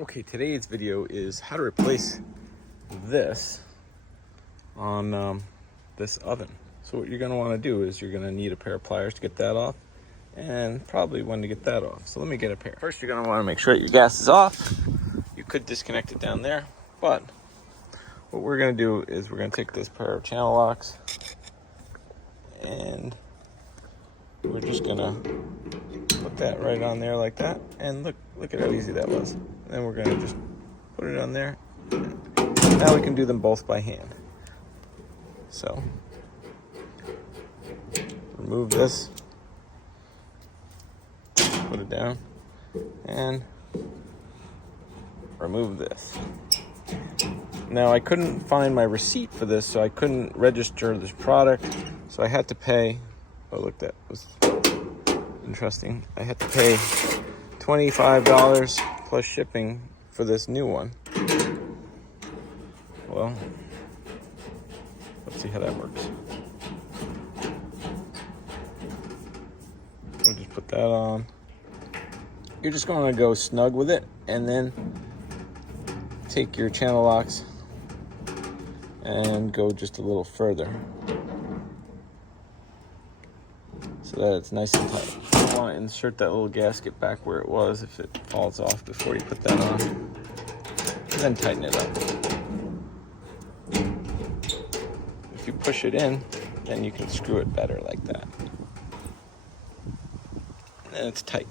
Okay, today's video is how to replace this on this oven. So what you're going to want to do is you're going to need a pair of pliers to get that off, and probably one to get that off. So let me get a pair. First, you're going to want to make sure that your gas is off. You could disconnect it down there, but what we're going to do is we're going to take this pair of channel locks and we're just going to put that right on there like that, and look at how easy that was. And then we're going to just put it on there. Now we can do them both by hand. So remove this, put it down, and remove this. Now I couldn't find my receipt for this, so I couldn't register this product, so I had to pay, oh look, that was interesting. I had to pay $25 plus shipping for this new one. Well, let's see how that works. We'll just put that on. You're just going to go snug with it, and then take your channel locks and go just a little further so that it's nice and tight. You want to insert that little gasket back where it was if it falls off before you put that on, and then tighten it up. If you push it in, then you can screw it better like that, and it's tight.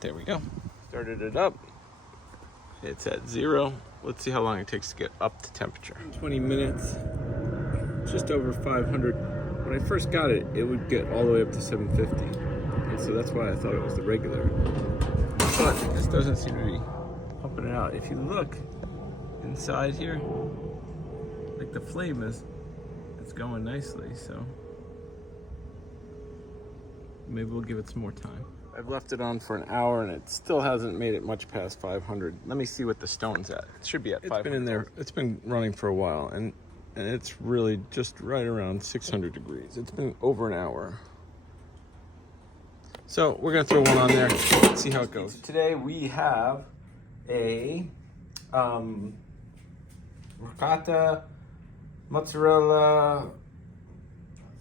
There we go. Started it up. It's at 0. Let's see how long it takes to get up to temperature. 20 minutes, just over 500. When I first got it, it would get all the way up to 750. And so that's why I thought it was the regulator. But this doesn't seem to be pumping it out. If you look inside here, like the flame it's going nicely, so maybe we'll give it some more time. I've left it on for an hour and it still hasn't made it much past 500. Let me see what the stone's at. It should be at 500. It's been in there. It's been running for a while, and it's really just right around 600 degrees. It's been over an hour. So we're gonna throw one on there. Let's see how it goes. Today we have a ricotta mozzarella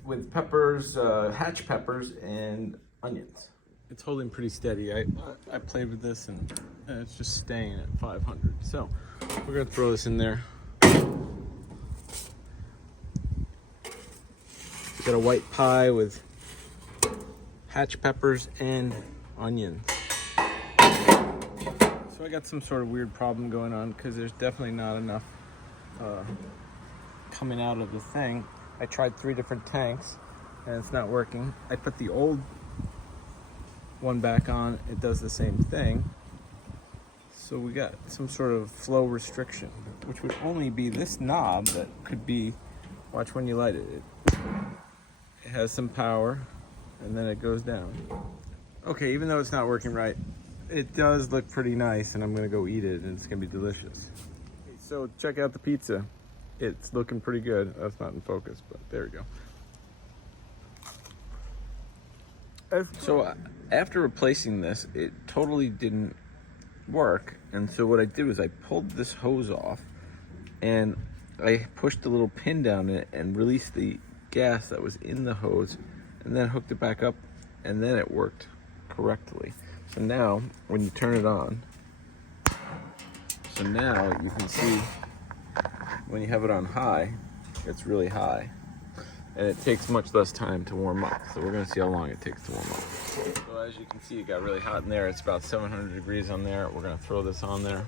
with peppers, hatch peppers, and onions. It's holding pretty steady. I played with this and it's just staying at 500. So we're gonna throw this in there. Got a white pie with hatch peppers and onions. So I got some sort of weird problem going on because there's definitely not enough coming out of the thing. I tried 3 different tanks and it's not working. I put the old one back on, it does the same thing. So we got some sort of flow restriction, which would only be this knob that could be, watch when you light it. It has some power and then it goes down. Okay, even though it's not working right, it does look pretty nice, and I'm gonna go eat it and it's gonna be delicious. So check out the pizza. It's looking pretty good. That's not in focus, but there we go. So after replacing this, it totally didn't work, and so what I did was I pulled this hose off and I pushed the little pin down it and released the gas that was in the hose, and then hooked it back up, and then it worked correctly. So now when you turn it on, so now you can see when you have it on high, it's really high. And it takes much less time to warm up. So we're gonna see how long it takes to warm up. So as you can see, it got really hot in there. It's about 700 degrees on there. We're gonna throw this on there.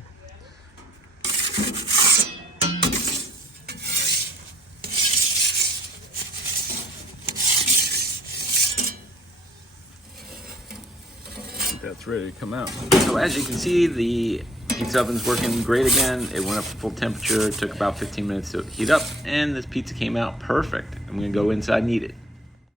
That's ready to come out. So as you can see, the pizza oven's working great again. It went up to full temperature. It took about 15 minutes to heat up, and this pizza came out perfect. I'm gonna go inside and eat it.